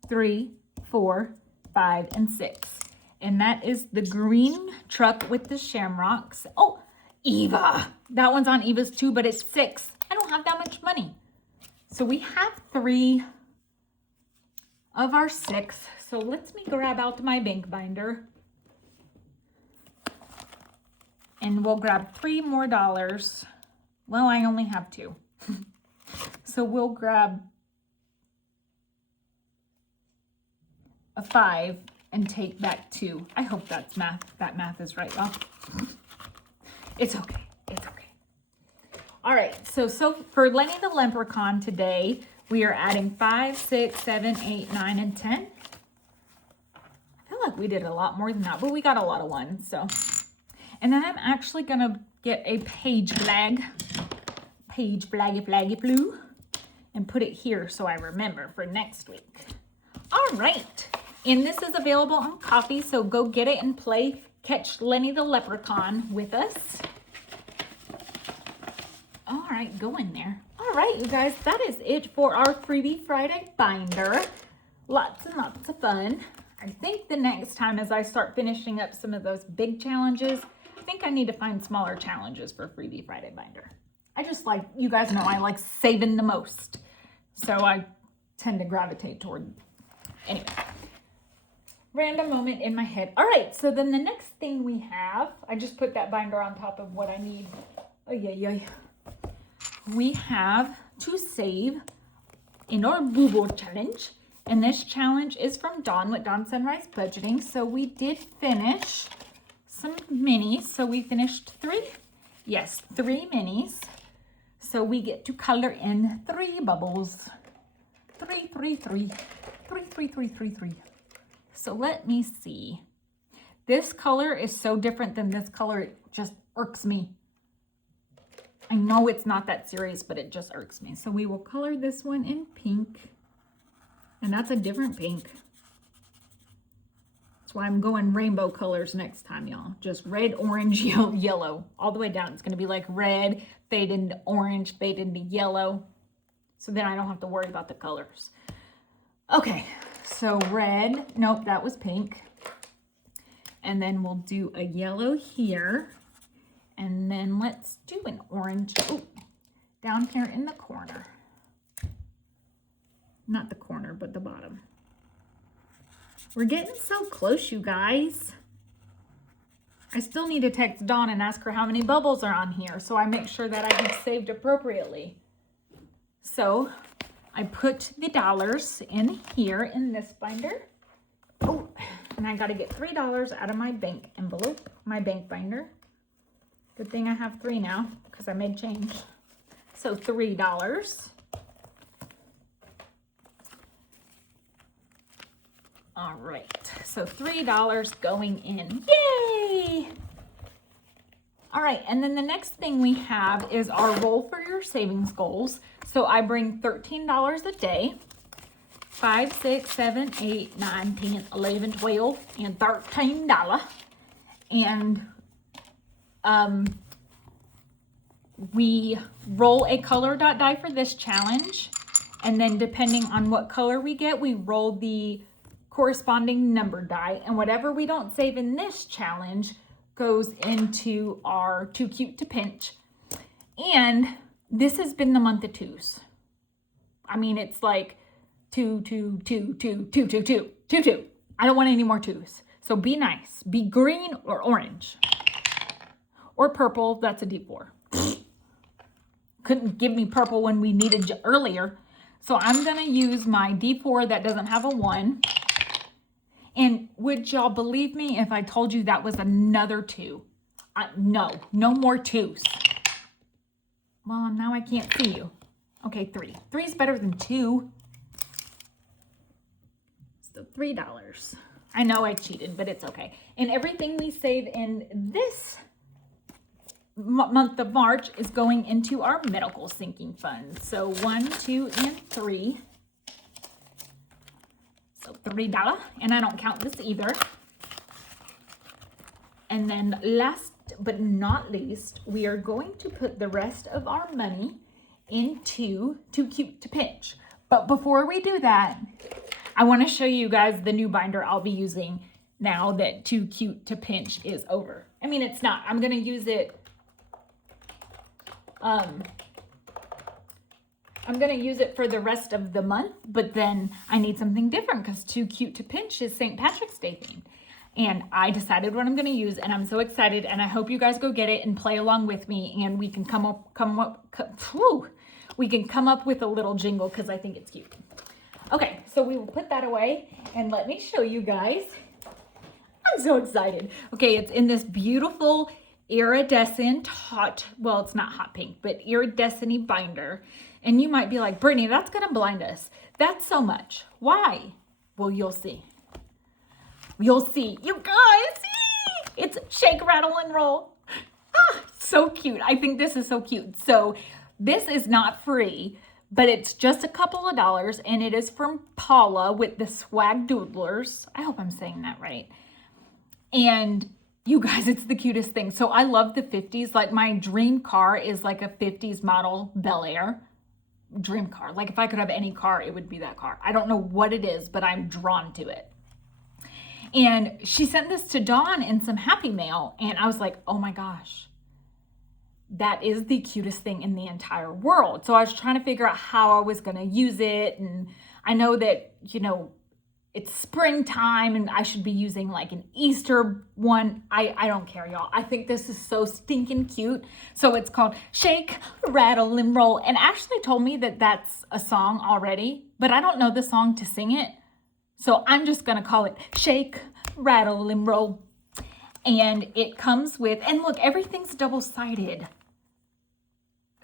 3, 4, 5, and 6. And that is the green truck with the shamrocks. Oh, Eva. That one's on Eva's too, but it's 6. I don't have that much money. So we have 3 of our 6. So let me grab out my bank binder. And we'll grab 3 more dollars. Well, I only have 2. So we'll grab a 5 and take back 2. I hope that's math. That math is right, y'all. It's okay. It's okay. All right. So for Lenny the Leprechaun today, we are adding 5, 6, 7, 8, 9, and 10. I feel like we did a lot more than that, but we got a lot of ones. So, and then I'm actually gonna get a page flaggy blue, and put it here so I remember for next week. All right. And this is available on Kofi, so go get it and play Catch Lenny the Leprechaun with us. All right, go in there. All right, you guys, that is it for our Freebie Friday binder. Lots and lots of fun. I think the next time as I start finishing up some of those big challenges, I think I need to find smaller challenges for Freebie Friday binder. I just like, you guys know I like saving the most. So I tend to gravitate toward, anyway. Random moment in my head. All right, so then the next thing we have, I just put that binder on top of what I need. Oh, yeah. We have to save in our Boo challenge. And this challenge is from Dawn with Dawn Sunrise Budgeting. So we did finish some minis. So we finished 3. Yes, 3 minis. So we get to color in 3 bubbles. 3, 3, 3. 3, 3, 3, 3, 3. So let me see. This color is so different than this color. It just irks me. I know it's not that serious, but it just irks me. So we will color this one in pink. And that's a different pink. That's why I'm going rainbow colors next time, y'all. Just red, orange, yellow. All the way down. It's going to be like red, fade into orange, fade into yellow. So then I don't have to worry about the colors. Okay. So red, nope, that was pink. And then we'll do a yellow here. And then let's do an orange, down here in the corner. Not the corner, but the bottom. We're getting so close, you guys. I still need to text Dawn and ask her how many bubbles are on here so I make sure that I have saved appropriately. So I put the dollars in here in this binder. Oh, and I got to get $3 out of my bank envelope, my bank binder. Good thing I have 3 now because I made change. So $3. All right, so $3 going in. Yay! All right, and then the next thing we have is our roll for your savings goals. So I bring $13 a day, 5, 6, 7, 8, 9, 10, 11, 12, and $13. And we roll a color dot die for this challenge. And then depending on what color we get, we roll the corresponding number die. And whatever we don't save in this challenge goes into our Too Cute to Pinch. And this has been the month of 2s. I mean, it's like 2, 2, 2, 2, 2, 2, 2, 2, 2. I don't want any more 2s. So be nice. Be green or orange. Or purple. That's a D4. Couldn't give me purple when we needed you earlier. So I'm going to use my D4 that doesn't have a 1. And would y'all believe me if I told you that was another 2? No more 2s. Well, now I can't see you. Okay, 3. 3 is better than 2. So $3. I know I cheated, but it's okay. And everything we save in this month of March is going into our medical sinking fund. So 1, 2, and 3. So $3, and I don't count this either. And then last but not least, we are going to put the rest of our money into Too Cute to Pinch. But before we do that, I want to show you guys the new binder I'll be using now that Too Cute to Pinch is over. I mean, it's not. I'm going to use it. I'm going to use it for the rest of the month, but then I need something different because Too Cute to Pinch is St. Patrick's Day themed. And I decided what I'm going to use, and I'm so excited, and I hope you guys go get it and play along with me, and we can come up with a little jingle because I think it's cute. Okay, so we will put that away, and let me show you guys. I'm so excited. Okay, it's in this beautiful iridescent well, it's not hot pink, but iridescent-y binder. And you might be like, Brittany, that's going to blind us. That's so much. Why? Well, you'll see. You'll see. You guys, see? It's shake, rattle, and roll. Ah, so cute. I think this is so cute. So this is not free, but it's just a couple of dollars, and it is from Paula with the Swag Doodlers. I hope I'm saying that right. And you guys, it's the cutest thing. So I love the 50s. Like my dream car is like a 50s model Bel Air. Dream car. Like if I could have any car, it would be that car. I don't know what it is, but I'm drawn to it. And she sent this to Dawn in some Happy Mail, and I was like, oh my gosh, that is the cutest thing in the entire world. So I was trying to figure out how I was going to use it, and I know that, you know, it's springtime and I should be using like an Easter one. I don't care, y'all. I think this is so stinking cute. So it's called Shake, Rattle, and Roll. And Ashley told me that that's a song already, but I don't know the song to sing it. So I'm just going to call it Shake, Rattle, and Roll. And it comes with, and look, everything's double-sided.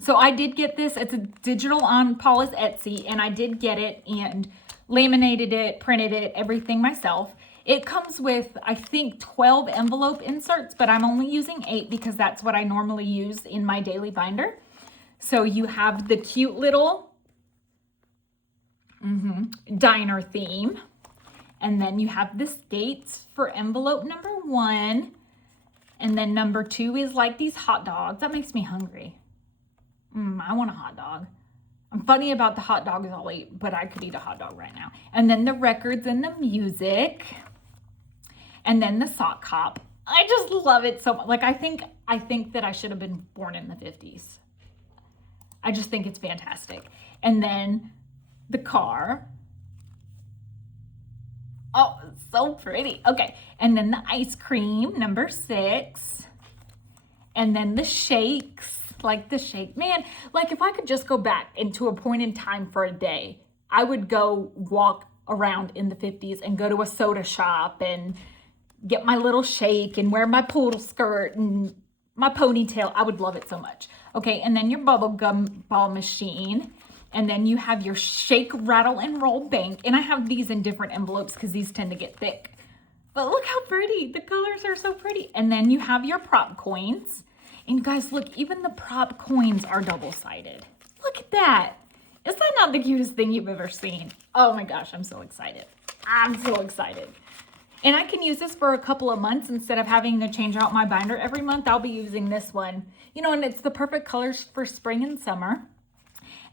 So I did get this. It's a digital on Paula's Etsy, and I did get it and laminated it, printed it, everything myself. It comes with, I think, 12 envelope inserts, but I'm only using 8 because that's what I normally use in my daily binder. So you have the cute little diner theme. And then you have the skates for envelope number 1. And then number 2 is like these hot dogs. That makes me hungry. I want a hot dog. I'm funny about the hot dogs I'll eat, but I could eat a hot dog right now. And then the records and the music. And then the sock hop. I just love it so much. Like I think that I should have been born in the 50s. I just think it's fantastic. And then the car. Oh, so pretty. Okay. And then the ice cream, number 6. And then the shakes. Like the shake, man, like if I could just go back into a point in time for a day, I would go walk around in the 50s and go to a soda shop and get my little shake and wear my poodle skirt and my ponytail. I would love it so much. Okay, and then your bubble gum ball machine. And then you have your shake, rattle, and roll bank. And I have these in different envelopes because these tend to get thick. But look how pretty. The colors are so pretty. And then you have your prop coins. And guys, look, even the prop coins are double-sided. Look at that. Is that not the cutest thing you've ever seen? Oh my gosh, I'm so excited. I'm so excited. And I can use this for a couple of months instead of having to change out my binder every month. I'll be using this one. You know, and it's the perfect colors for spring and summer.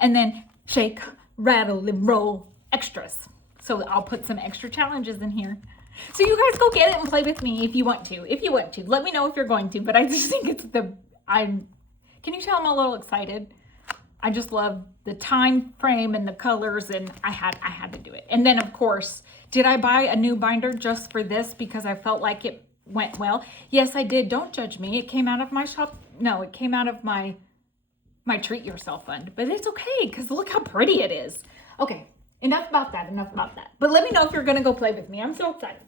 And then shake, rattle, and roll extras. So I'll put some extra challenges in here. So you guys go get it and play with me if you want to. If you want to. Let me know if you're going to. But I just think it's can you tell I'm a little excited? I just love the time frame and the colors, and I had to do it. And then, of course, did I buy a new binder just for this because I felt like it went well? Yes, I did. Don't judge me. It came out of my shop. No, it came out of my treat yourself fund. But it's okay because look how pretty it is. Okay. Enough about that. But let me know if you're going to go play with me. I'm so excited.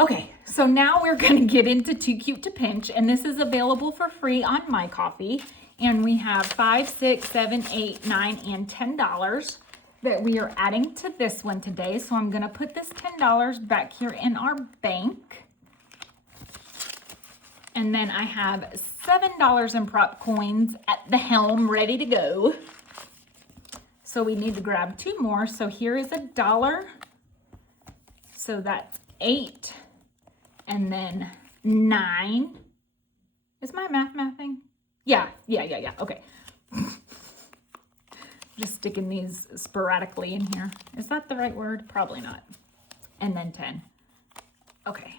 Okay, so now we're going to get into Too Cute to Pinch, and this is available for free on My Coffee. And we have $5, $6, $7, $8, $9, and $10 that we are adding to this one today. So I'm going to put this $10 back here in our bank. And then I have $7 in prop coins at the helm ready to go. So we need to grab 2 more. So here is $1 So that's 8 and then 9. Is my mathing? Yeah. Okay. Just sticking these sporadically in here. Is that the right word? Probably not. And then 10. Okay.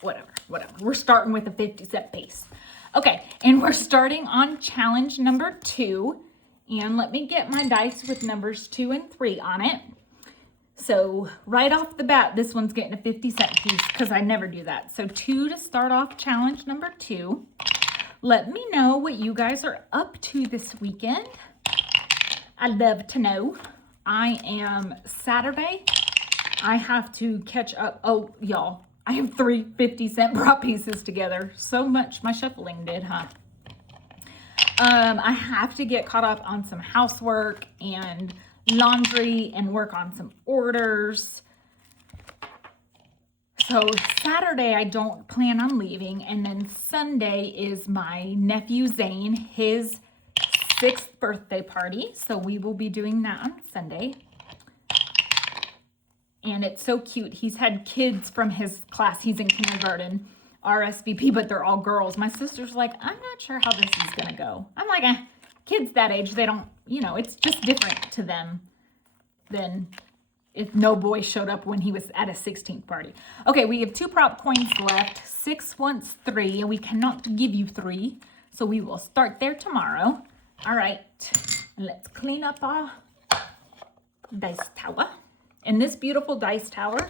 Whatever. We're starting with a 50-cent piece. Okay, and we're starting on challenge number 2. And let me get my dice with numbers 2 and 3 on it. So right off the bat, this one's getting a 50-cent piece because I never do that. So 2 to start off challenge number 2. Let me know what you guys are up to this weekend. I'd love to know. I am Saturday. I have to catch up. Oh, y'all, I have 3 50-cent brought pieces together. So much my shuffling did, huh? I have to get caught up on some housework and laundry and work on some orders. So Saturday, I don't plan on leaving. And then Sunday is my nephew Zane, his 6th birthday party. So we will be doing that on Sunday. And it's so cute. He's had kids from his class. He's in kindergarten, RSVP, but they're all girls. My sister's like, I'm not sure how this is going to go. I'm like, kids that age, they don't, it's just different to them than if no boy showed up when he was at a 16th party. Okay, we have 2 prop coins left. 6 wants 3, and we cannot give you 3. So we will start there tomorrow. All right, let's clean up our dice tower. And this beautiful dice tower,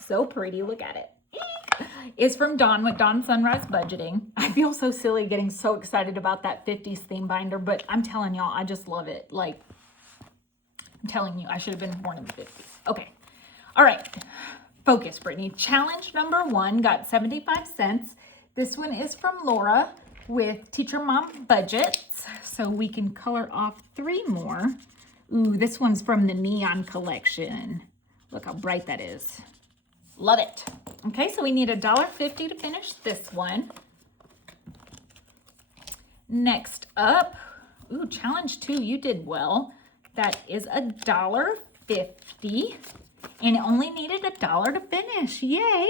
so pretty, look at it, is from Dawn with Dawn Sunrise Budgeting. I feel so silly getting so excited about that 50s theme binder, but I'm telling y'all, I just love it. Like, I'm telling you, I should have been born in the 50s. Okay, all right, focus, Brittany. Challenge number 1 got 75 cents. This one is from Laura with Teacher Mom Budgets, so we can color off 3 more. Ooh, this one's from the Neon collection. Look how bright that is. Love it. Okay, so we need $1.50 to finish this one. Next up, ooh, challenge 2, you did well. That is $1.50, and it only needed $1 to finish. Yay!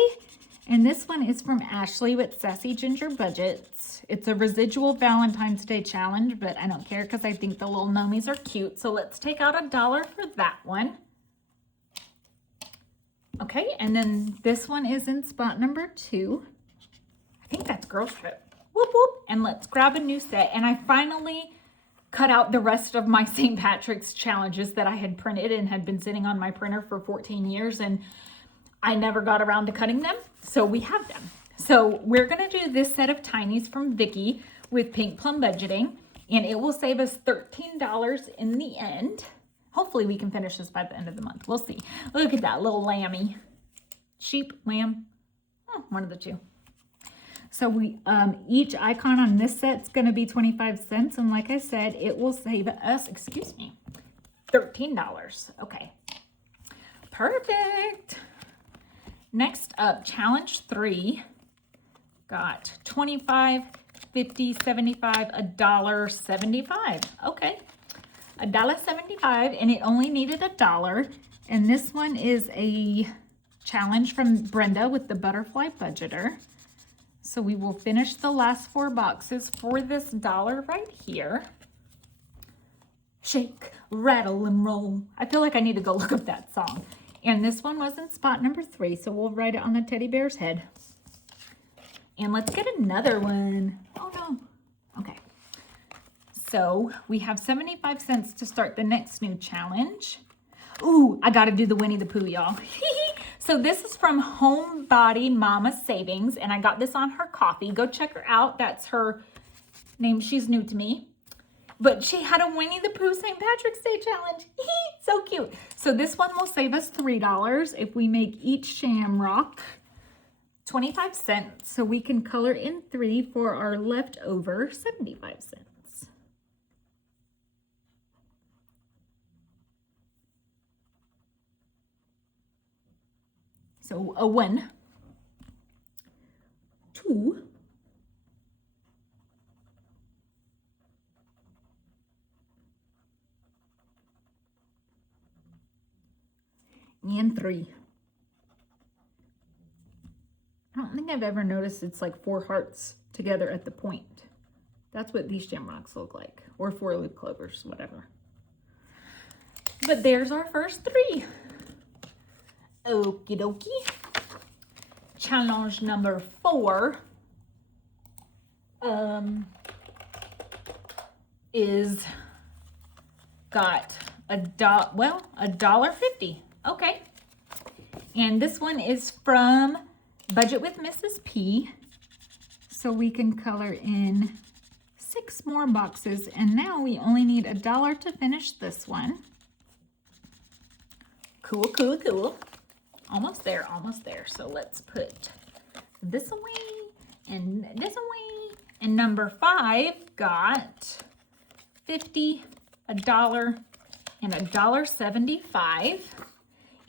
And this one is from Ashley with Sassy Ginger Budgets. It's a residual Valentine's Day challenge, but I don't care because I think the little gnomies are cute. So let's take out $1 for that one. Okay, and then this one is in spot number 2. I think that's Girls Trip. Whoop, whoop. And let's grab a new set. And I finally cut out the rest of my St. Patrick's challenges that I had printed and had been sitting on my printer for 14 years. And I never got around to cutting them. So we have them. So we're going to do this set of tinies from Vicky with Pink Plum Budgeting. And it will save us $13 in the end. Hopefully we can finish this by the end of the month. We'll see. Look at that little lammy. Sheep, lamb, one of the two. So we each icon on this set's going to be 25 cents. And like I said, it will save us, $13. Okay. Perfect. Next up, challenge 3 got 25, 50, 75, $1.75. Okay. $1.75, and it only needed $1. And this one is a challenge from Brenda with the Butterfly Budgeter. So we will finish the last 4 boxes for this $1 right here. Shake, rattle, and roll. I feel like I need to go look up that song. And this one was in spot number 3, so we'll write it on the teddy bear's head. And let's get another one. Oh no. Okay. So we have 75 cents to start the next new challenge. Ooh, I gotta do the Winnie the Pooh, y'all. So this is from Homebody Mama Savings, and I got this on her Kofi. Go check her out. That's her name. She's new to me. But she had a Winnie the Pooh St. Patrick's Day challenge. So cute. So this one will save us $3 if we make each shamrock 25 cents. So we can color in 3 for our leftover 75 cents. So a 1, 2, and 3. think I've ever noticed it's like 4 hearts together at the point. That's what these shamrocks look like, or 4-leaf clovers, whatever. But there's our first 3. Okie dokie. Challenge number 4 is got $1.50. Okay. And this one is from Budget with Mrs. P. So we can color in 6 more boxes, and now we only need $1 to finish this one. Cool, cool, cool. Almost there, almost there. So let's put this away and this away. And number 5 got 50, $1, and $1.75.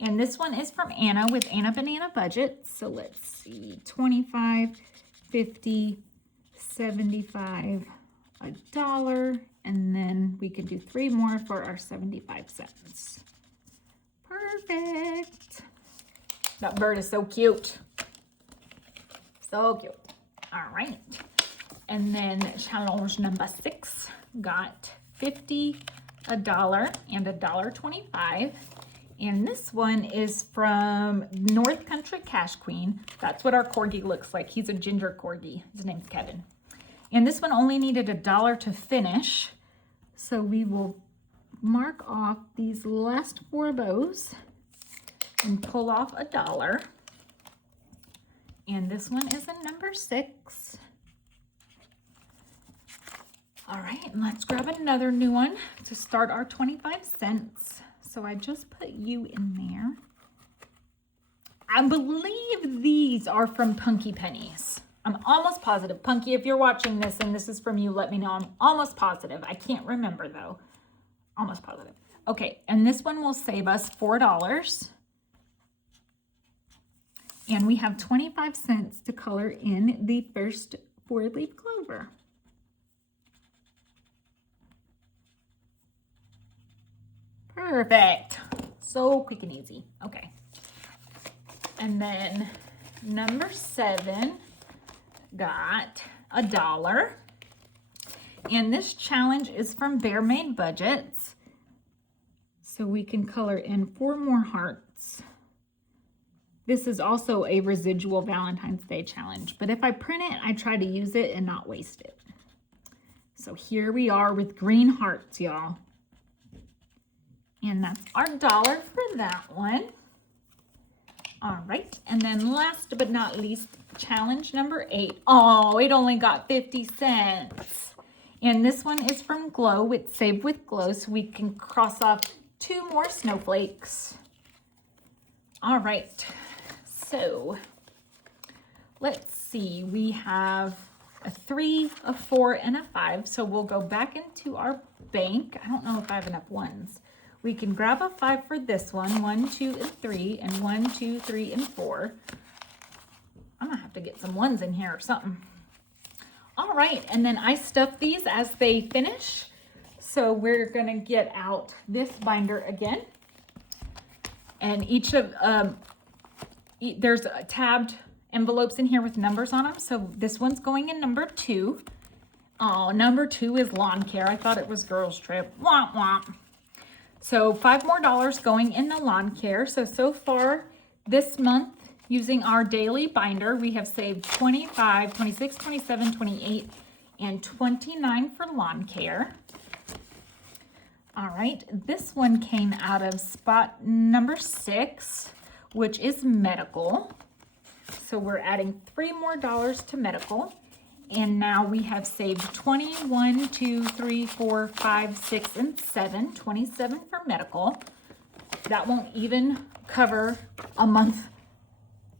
And this one is from Anna with Anna Banana Budget. So let's see, 25, 50, 75, $1, and then we can do 3 more for our 75 cents. Perfect. That bird is so cute. So cute. All right. And then challenge number 6 got 50, $1, and $1.25. And this one is from North Country Cash Queen. That's what our corgi looks like. He's a ginger corgi. His name's Kevin. And this one only needed $1 to finish. So we will mark off these last 4 bows and pull off $1. And this one is in number 6. All right, and let's grab another new one to start our 25 cents. So I just put you in there. I believe these are from Punky Pennies. I'm almost positive. Punky, if you're watching this and this is from you, let me know. I'm almost positive. I can't remember though. Almost positive. Okay, and this one will save us $4. And we have 25 cents to color in the first 4-leaf clover. Perfect. So quick and easy. Okay. And then number 7 got $1. And this challenge is from Bear Made Budgets. So we can color in 4 more hearts. This is also a residual Valentine's Day challenge, but if I print it, I try to use it and not waste it. So here we are with green hearts, y'all. And that's our $1 for that one. All right, and then last but not least, challenge number 8. Oh, it only got 50 cents. And this one is from Glow. It's Save with Glow, so we can cross off 2 more snowflakes. All right, so let's see. We have a 3, a 4, and a 5. So we'll go back into our bank. I don't know if I have enough ones. We can grab a 5 for this one. 1, 2, and 3, and 1, 2, 3, and 4. I'm gonna have to get some ones in here or something. All right, and then I stuff these as they finish. So we're gonna get out this binder again. And each of, there's tabbed envelopes in here with numbers on them. So this one's going in number 2. Oh, number 2 is lawn care. I thought it was girls trip. Womp womp. So $5 more going in the lawn care. So far this month, using our daily binder, we have saved 25, 26, 27, 28, and 29 for lawn care. All right, this one came out of spot number 6, which is medical. So we're adding $3 more to medical. And now we have saved 21, 2, 3, 4, 5, 6, and 7. 27 for medical. That won't even cover a month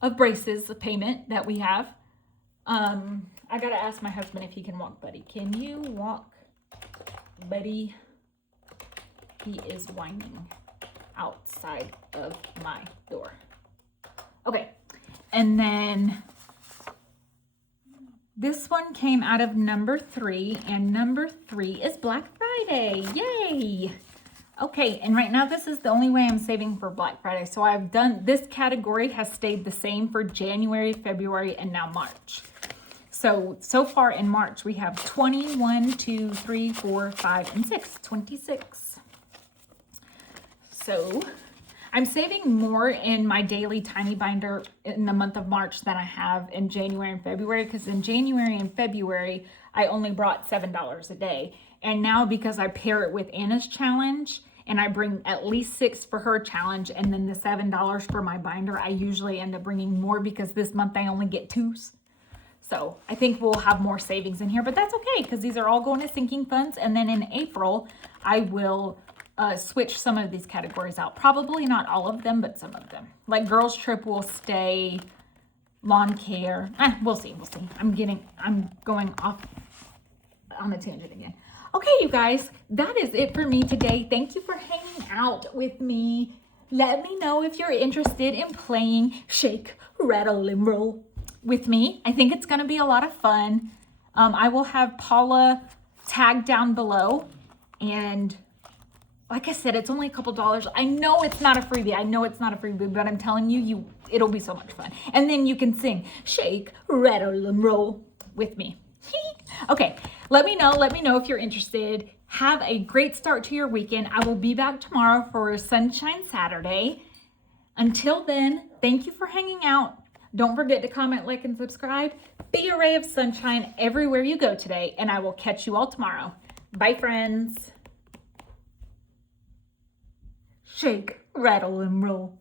of braces payment that we have. I gotta ask my husband if he can walk, Buddy. Can you walk, Buddy? He is whining outside of my door. Okay, and then this one came out of number 3, and number 3 is Black Friday. Yay! Okay, and right now this is the only way I'm saving for Black Friday. So I've done, this category has stayed the same for January, February, and now March. So far in March, we have 21, 2, 3, 4, 5, and 6, 26. So I'm saving more in my daily tiny binder in the month of March than I have in January and February, because in January and February, I only brought $7 a day. And now because I pair it with Anna's challenge and I bring at least 6 for her challenge and then the $7 for my binder, I usually end up bringing more because this month I only get 2s. So I think we'll have more savings in here, but that's okay because these are all going to sinking funds. And then in April, I will switch some of these categories out. Probably not all of them, but some of them. Like girls trip will stay, lawn care. We'll see. I'm going off on a tangent again. Okay, you guys, that is it for me today. Thank you for hanging out with me. Let me know if you're interested in playing Shake, Rattle, and Roll with me. I think it's going to be a lot of fun. I will have Paula tagged down below. And like I said, it's only a couple dollars. I know it's not a freebie. But I'm telling you, it'll be so much fun. And then you can sing Shake, Rattle, and Roll with me. Okay, let me know if you're interested. Have a great start to your weekend. I will be back tomorrow for Sunshine Saturday. Until then, thank you for hanging out. Don't forget to comment, like, and subscribe. Be a ray of sunshine everywhere you go today, and I will catch you all tomorrow. Bye, friends. Shake, rattle, and roll.